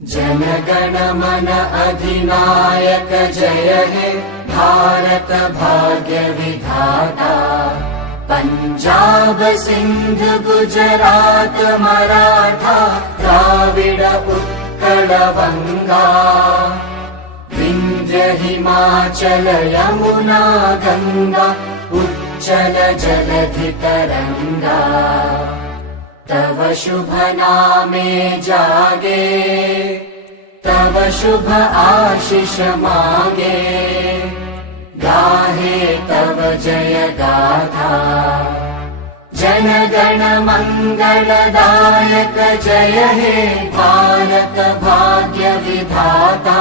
जनगण मन अधिनायक जय हे भारत भाग्य विधाता। पंजाब सिंध गुजरात मराठा द्राविड उत्कल वंगा। विंध्य हिमाचल यमुना गंगा उच्चल जलधि तरंगा। तव शुभ नामे जागे तव शुभ आशीष मागे। गाहे तव जय गाथा जनगण मंगलदायक जय हे भारत भाग्य विधाता।